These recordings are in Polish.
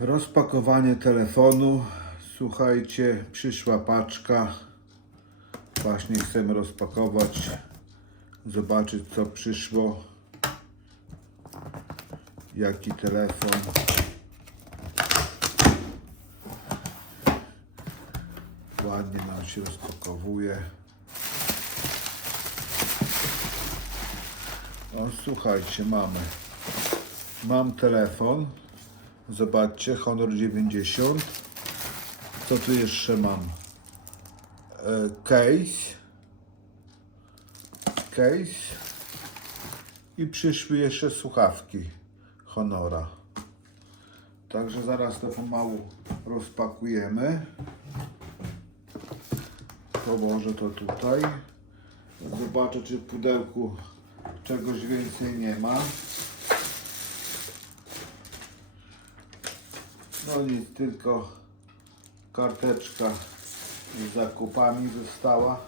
Rozpakowanie telefonu. Słuchajcie, przyszła paczka. Właśnie chcemy rozpakować. Zobaczyć co przyszło. Jaki telefon. Ładnie nam się rozpakowuje. O, słuchajcie, mamy. Mam telefon. Zobaczcie, Honor 90. Co tu jeszcze mam? E, case. Case. I przyszły jeszcze słuchawki Honora. Także zaraz to pomału rozpakujemy. Położę to tutaj. Zobaczę, czy w pudełku czegoś więcej nie ma. No nic, tylko karteczka z zakupami została.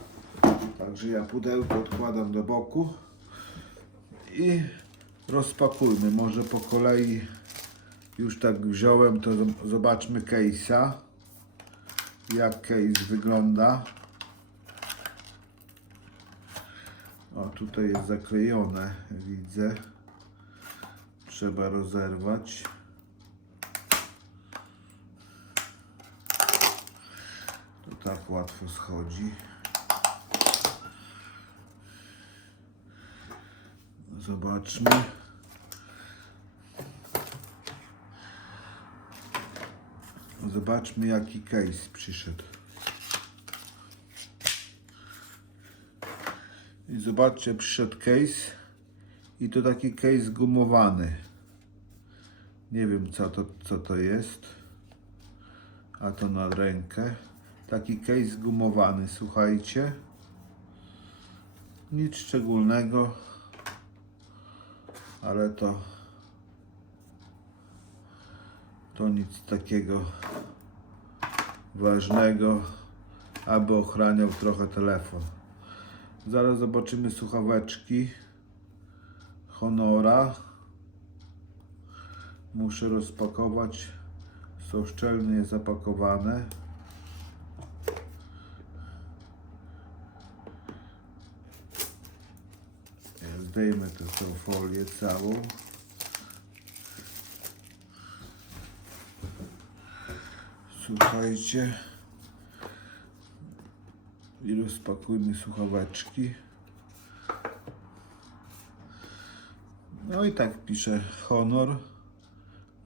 Także ja pudełko odkładam do boku i rozpakujmy. Może po kolei już tak wziąłem, to zobaczmy case'a. Jak case wygląda. O, tutaj jest zaklejone, widzę. Trzeba rozerwać. Tak łatwo schodzi. Zobaczmy. Zobaczmy jaki case przyszedł. I zobaczcie, przyszedł case i to taki case gumowany. Nie wiem co to, co to jest, a to na rękę. Taki case gumowany, słuchajcie. Nic szczególnego, ale to to nic takiego ważnego, aby ochraniał trochę telefon. Zaraz zobaczymy słuchaweczki Honora. Muszę rozpakować. Są szczelnie zapakowane. Ja Zdejmę tę folię całą. Słuchajcie. I rozpakujmy słuchaweczki. No i tak pisze Honor.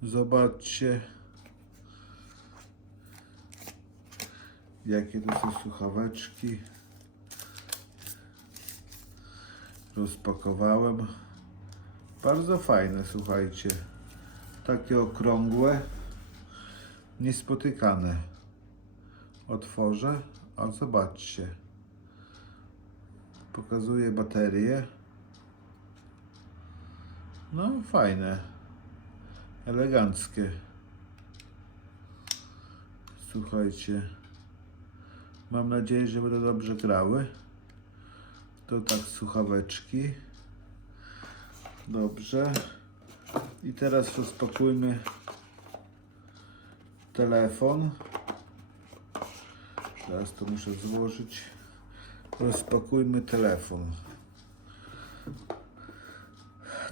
Zobaczcie. Jakie to są słuchaweczki. Rozpakowałem. Bardzo fajne, słuchajcie. Takie okrągłe. Niespotykane. Otworzę. A zobaczcie. Pokazuję baterię. No, fajne. Eleganckie. Słuchajcie. Mam nadzieję, że będą dobrze grały. To tak słuchaweczki. Dobrze. I teraz rozpakujmy telefon. Teraz to muszę złożyć. Rozpakujmy telefon.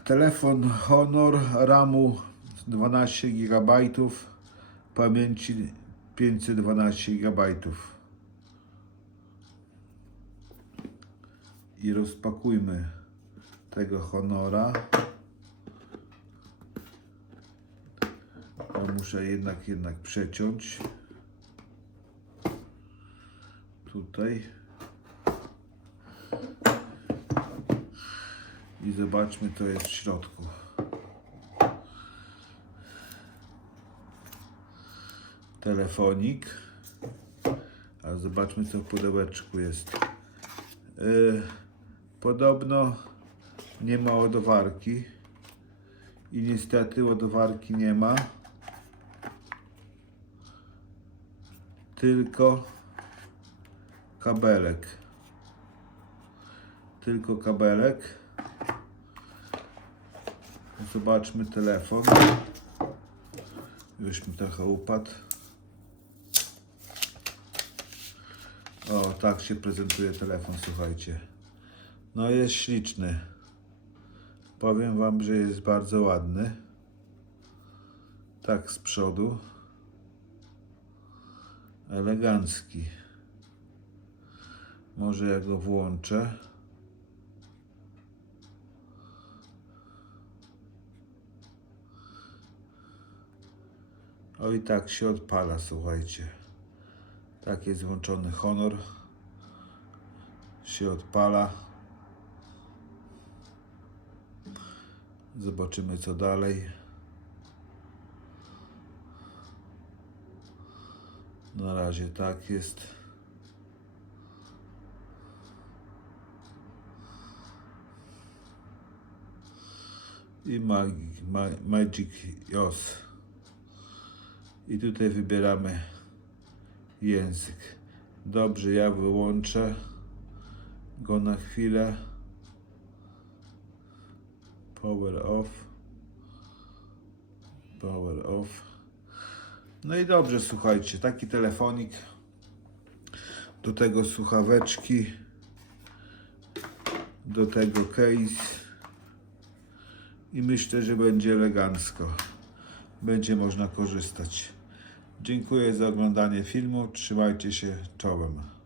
Telefon Honor RAMu 12 GB, pamięci 512 GB. I rozpakujmy tego Honora. Ja muszę jednak jednak przeciąć. Tutaj. I zobaczmy co jest w środku. Telefonik. A zobaczmy co w pudełeczku jest. Yy, podobno nie ma ładowarki. I niestety ładowarki nie ma. Tylko kabelek. Tylko kabelek. Zobaczmy telefon. Już mi trochę upadł. O, tak się prezentuje telefon, słuchajcie. No jest śliczny. Powiem wam, że jest bardzo ładny. Tak z przodu. Elegancki. Może ja go włączę. O i tak się odpala, słuchajcie. Tak jest włączony honor. Się odpala. Zobaczymy co dalej. Na razie tak jest. I Magic, Ma- Magic OS. I tutaj wybieramy język. Dobrze, ja wyłączę go na chwilę. Power off. Power off. No i dobrze, słuchajcie, taki telefonik. Do tego słuchaweczki. Do tego case. I myślę, że będzie elegancko. Będzie można korzystać. Dziękuję za oglądanie filmu. Trzymajcie się czołem.